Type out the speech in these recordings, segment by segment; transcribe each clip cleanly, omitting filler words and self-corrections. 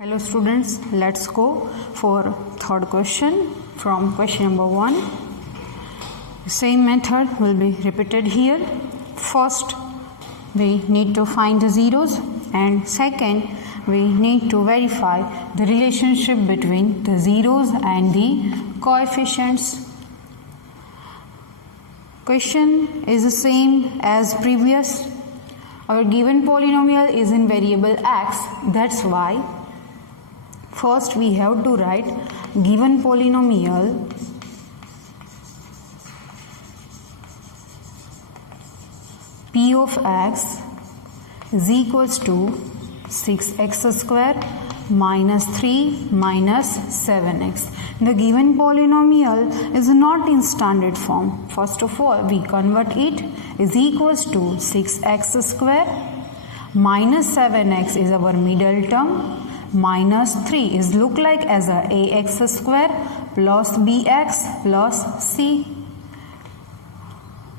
Hello students, let's go for third question from question number 1. Same method will be repeated here. First, we need to find the zeros, and second, we need to verify the relationship between the zeros and the coefficients. Question is the same as previous. Our given polynomial is in variable x, that's why first we have to write given polynomial p of x is equals to 6x square minus 3 minus 7x. The given polynomial is not in standard form. First of all, we convert it is equals to 6x square minus 7x is our middle term. Minus 3 is look like as a ax square plus bx plus c.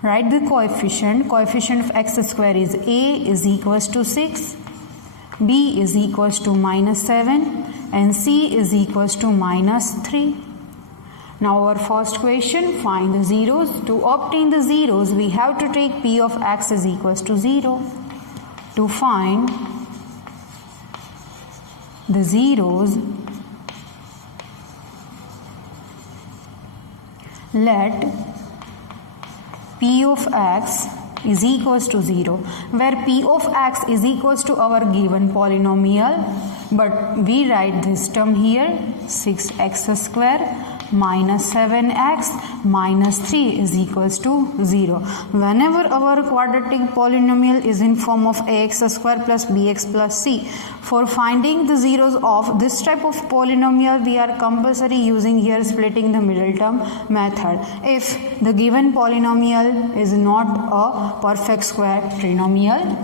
Write the coefficient. Coefficient of x square is a is equals to 6, b is equals to minus 7 and c is equals to minus 3. Now our first question, find the zeros. To obtain the zeros, we have to take p of x is equals to 0. To find the zeros, let p of x is equals to 0, where p of x is equals to our given polynomial, but we write this term here 6x square minus 7x minus 3 is equals to 0. Whenever our quadratic polynomial is in form of ax square plus bx plus c, for finding the zeros of this type of polynomial, we are compulsory using here splitting the middle term method. If the given polynomial is not a perfect square trinomial,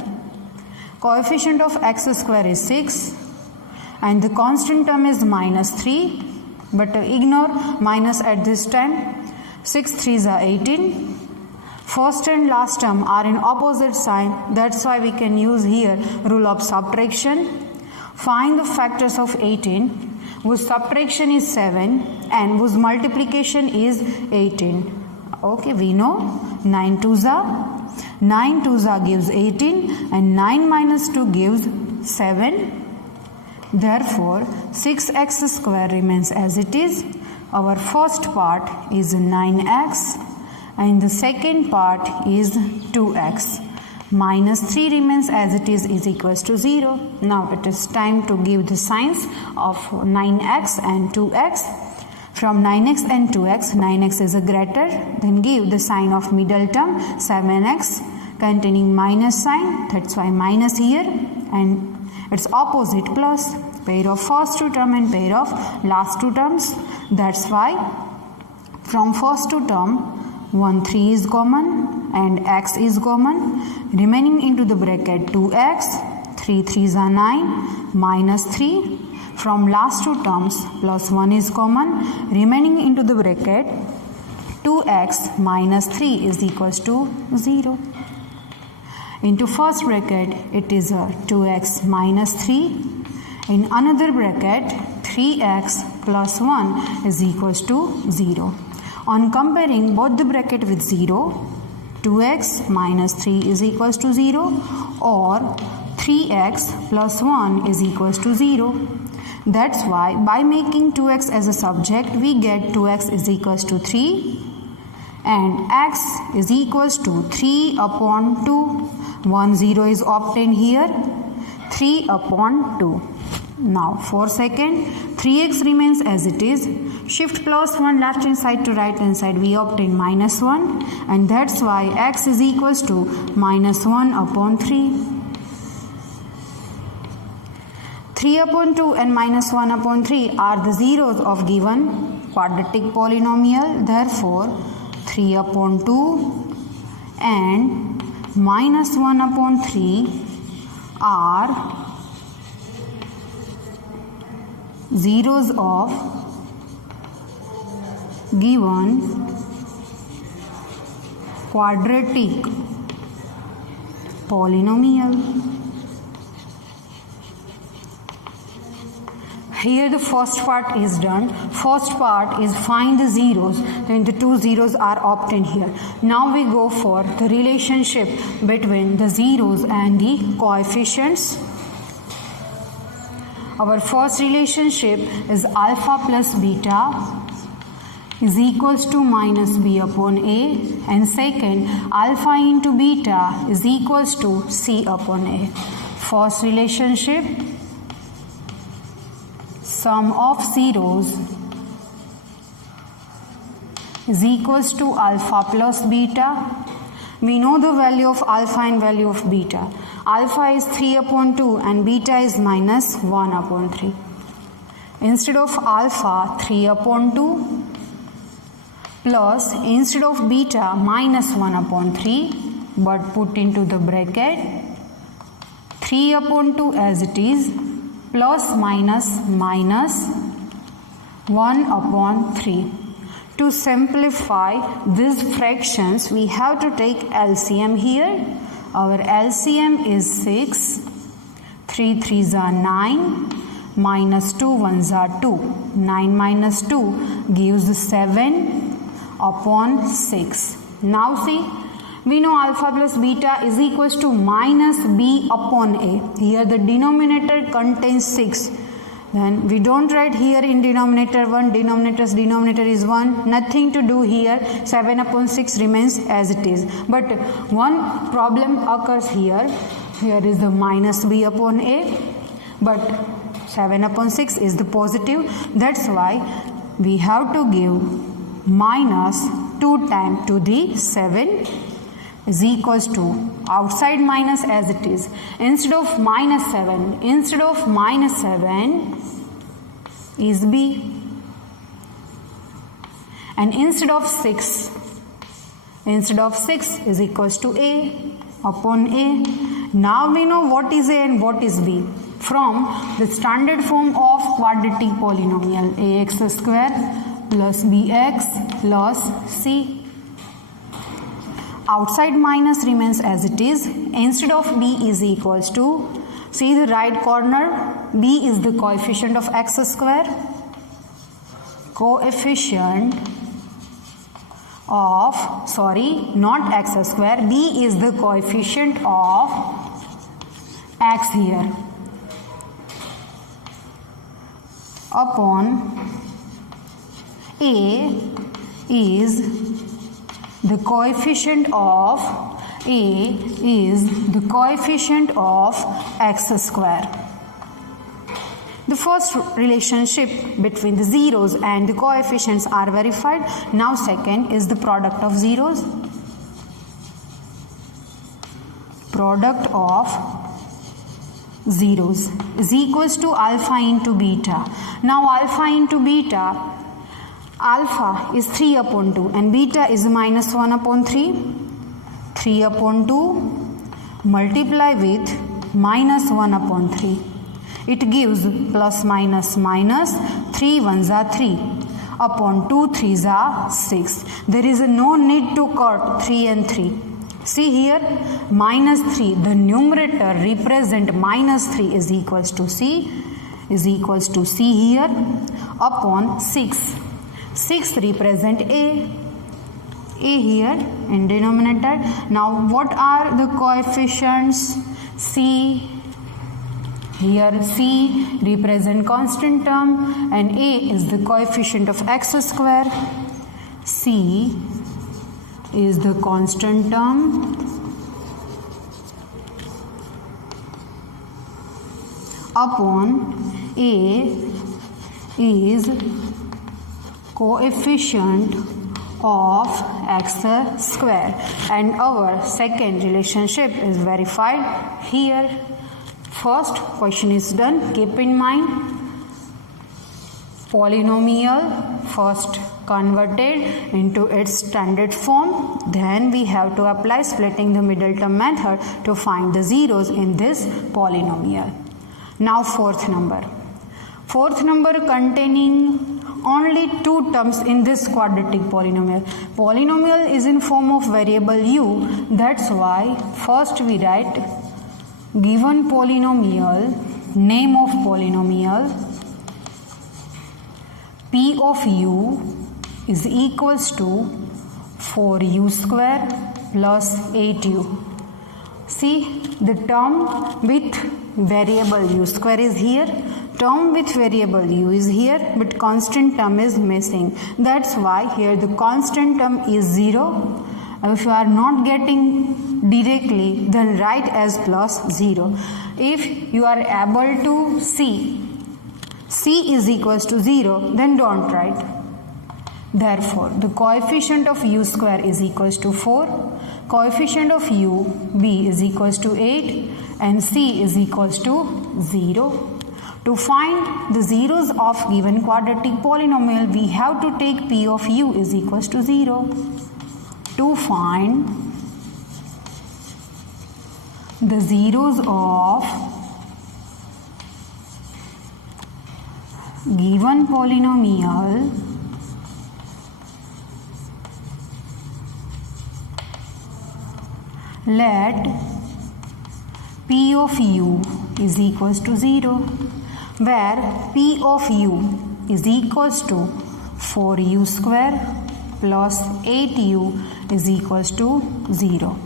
coefficient of x square is 6 and the constant term is minus 3. But ignore minus at this time. 6 3s are 18. First and last term are in opposite sign. That's why we can use here rule of subtraction. Find the factors of 18 whose subtraction is 7 and whose multiplication is 18. Okay, we know 9 2s are gives 18 and 9 minus 2 gives 7. Therefore, 6x square remains as it is. Our first part is 9x and the second part is 2x. Minus 3 remains as it is equals to 0. Now it is time to give the signs of 9x and 2x. From 9x and 2x, 9x is a greater, then give the sign of middle term 7x containing minus sign, that's why minus here, and its opposite plus, pair of first two term and pair of last two terms. That's why from first two term 1 3 is common and x is common, remaining into the bracket 2x, 3 3s are 9 minus 3. From last two terms plus 1 is common, remaining into the bracket 2x minus 3 is equals to 0. Into first bracket it is a 2x minus 3. In another bracket 3x plus 1 is equals to 0. On comparing both the bracket with 0, 2x minus 3 is equals to 0 or 3x plus 1 is equals to 0. That's why by making 2x as a subject, we get 2x is equals to 3 and x is equals to 3 upon 2. 1 0 is obtained here, 3 upon 2. Now for second, 3x remains as it is. Shift plus 1 left hand side to right hand side, we obtain minus 1 and that's why x is equals to minus 1 upon 3. 3 upon 2 and minus 1 upon 3 are the zeros of given quadratic polynomial. Therefore, 3 upon 2 and minus 1 upon 3 are zeros of given quadratic polynomial. Here the first part is done. First part is find the zeros. Then the two zeros are obtained here. Now we go for the relationship between the zeros and the coefficients. Our first relationship is alpha plus beta is equals to minus b upon a, and second alpha into beta is equals to c upon a. First relationship, sum of zeros is equals to alpha plus beta. We know the value of alpha and value of beta. Alpha is 3 upon 2 and beta is minus 1 upon 3. Instead of alpha 3 upon 2 plus instead of beta minus 1 upon 3, but put into the bracket 3 upon 2 as it is plus minus 1 upon 3. To simplify these fractions, we have to take LCM here. Our LCM is 6, 3 3s are 9, minus 2 1s are 2. 9 minus 2 gives 7 upon 6. Now see, we know alpha plus beta is equals to minus b upon a. Here the denominator contains 6. Then we don't write here in denominator 1, denominator is 1. Nothing to do here. 7 upon 6 remains as it is. But one problem occurs here. Here is the minus b upon a. But 7 upon 6 is the positive. That's why we have to give minus 2 times to the 7 is equals to outside minus as it is. Instead of minus 7 is b, and instead of 6 is equals to a upon a. Now we know what is a and what is b from the standard form of quadratic polynomial, ax square plus bx plus c. Outside minus remains as it is. Instead of b is equals to, see the right corner, b is the coefficient of x square. Coefficient of, not x square, b is the coefficient of x here upon a is the coefficient of x square. The first relationship between the zeros and the coefficients are verified. Now second is the product of zeros. Product of zeros is equals to alpha into beta. Now alpha into beta, alpha is 3 upon 2 and beta is minus 1 upon 3. 3 upon 2 multiply with minus 1 upon 3. It gives plus minus minus, 3 1s are 3 upon 2 3s are 6. There is no need to cut 3 and 3. See here, minus 3, the numerator represent minus 3 is equals to c here upon 6. 6 represent a here in denominator. Now what are the coefficients? C, here c represent constant term and a is the coefficient of x square. C is the constant term upon a is coefficient of x square, and our second relationship is verified here. First question is done. Keep in mind, polynomial first converted into its standard form, then we have to apply splitting the middle term method to find the zeros in this polynomial. Now fourth number containing only 2 terms in this quadratic polynomial. Polynomial is in form of variable u, that's why first we write given polynomial, name of polynomial P of u is equals to 4u square plus 8u. See, the term with variable u square is here, term with variable u is here, but constant term is missing. That's why here the constant term is 0. If you are not getting directly, then write as plus 0. If you are able to see C is equals to 0, then don't write. Therefore, the coefficient of u square is equals to 4. Coefficient of u, b is equals to 8 and c is equals to 0. To find the zeros of given quadratic polynomial, we have to take p of u is equals to 0. To find the zeros of given polynomial, let p of u is equals to 0, where p of u is equals to 4u square plus 8u is equals to 0.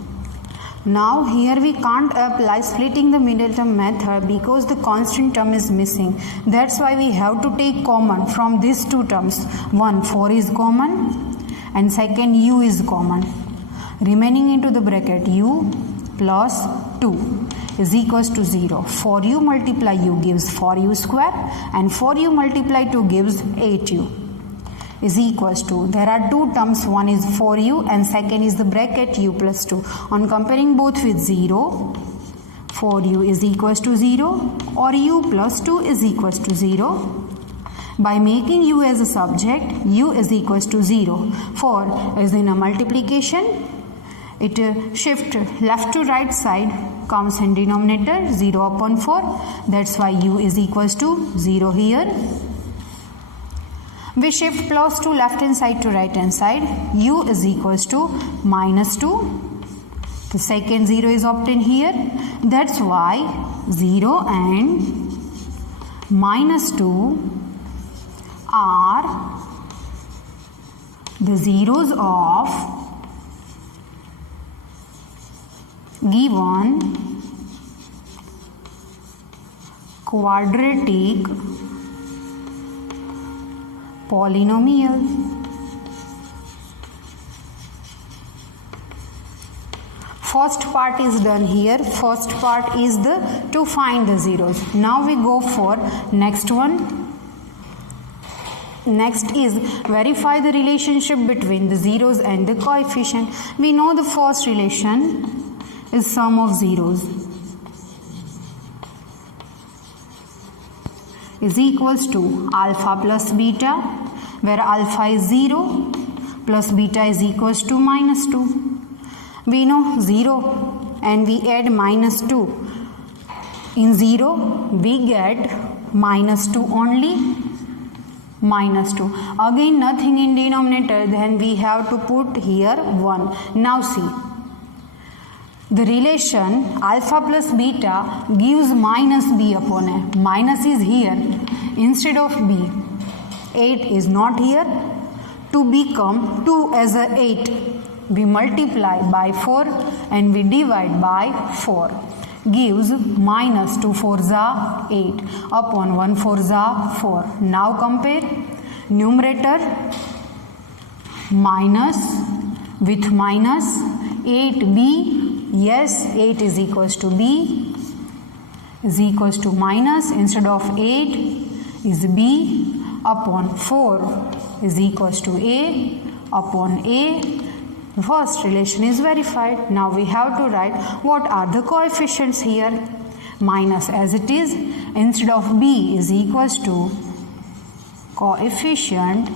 Now here we can't apply splitting the middle term method because the constant term is missing. That's why we have to take common from these two terms. One, 4 is common and second, u is common. Remaining into the bracket u plus 2 is equals to 0. 4u multiply u gives 4u square and 4u multiply 2 gives 8u is equals to, there are two terms, one is 4u and second is the bracket u plus 2. On comparing both with 0, 4u is equals to 0 or u plus 2 is equals to 0. By making u as a subject, u is equals to 0. 4 is in a multiplication, it shift left to right side, comes in denominator 0 upon 4. That's why u is equals to 0 here. We shift plus to left hand side to right hand side, u is equals to minus 2. The second 0 is obtained here. That's why 0 and minus 2 are the zeros of given quadratic polynomial. First part is done here. First part is to find the zeros. Now we go for next one. Next is verify the relationship between the zeros and the coefficient. We know the first relation is sum of zeros is equals to alpha plus beta, where alpha is 0 plus beta is equals to minus 2. We know 0 and we add minus 2. In 0 we get minus 2 only, minus 2. Again nothing in denominator, then we have to put here 1. Now see, the relation alpha plus beta gives minus b upon a. Minus is here instead of b. 8 is not here. To become 2 as a 8, we multiply by 4 and we divide by 4. Gives minus 2 4s are 8 upon 1 4s are 4. Now compare numerator minus with minus 8b. Yes, 8 is equals to b is equals to minus, instead of 8 is b upon 4 is equals to a upon a. The first relation is verified. Now we have to write what are the coefficients here. Minus as it is, instead of b is equals to coefficient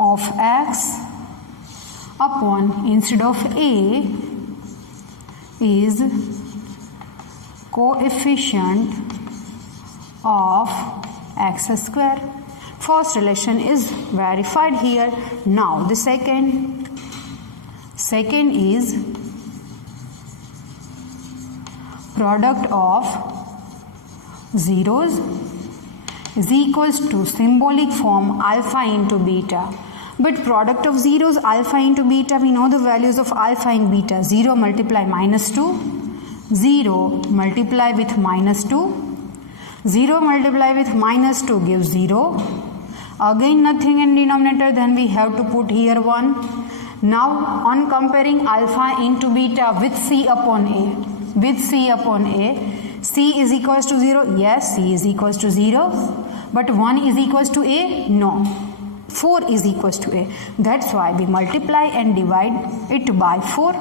of x upon, instead of a is coefficient of x square. First relation is verified here. Now the second is product of zeros is equals to symbolic form alpha into beta. But product of zeros alpha into beta, we know the values of alpha and beta. 0 multiply minus 2, 0 multiply with minus 2, 0 multiply with minus 2 gives 0. Again nothing in denominator, then we have to put here 1. Now on comparing alpha into beta with C upon A, C is equals to 0. Yes, C is equals to 0. But 1 is equals to A? No. 4 is equals to A. That's why we multiply and divide it by 4.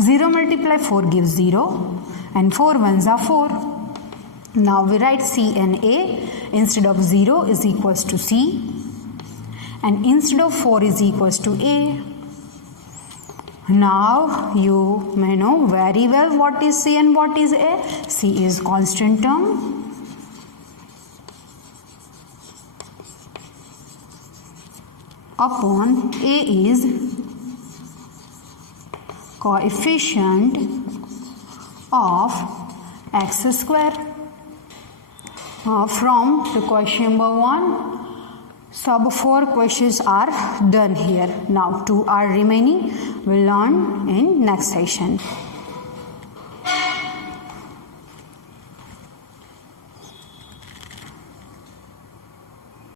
0 multiply 4 gives 0. And 4 ones are 4. Now we write C and A. Instead of 0 is equals to C. And instead of 4 is equals to A. Now you may know very well what is C and what is A. C is constant term. Upon A is coefficient of x square. From the question number 1, sub 4 questions are done here. Now 2 are remaining. We'll learn in next session.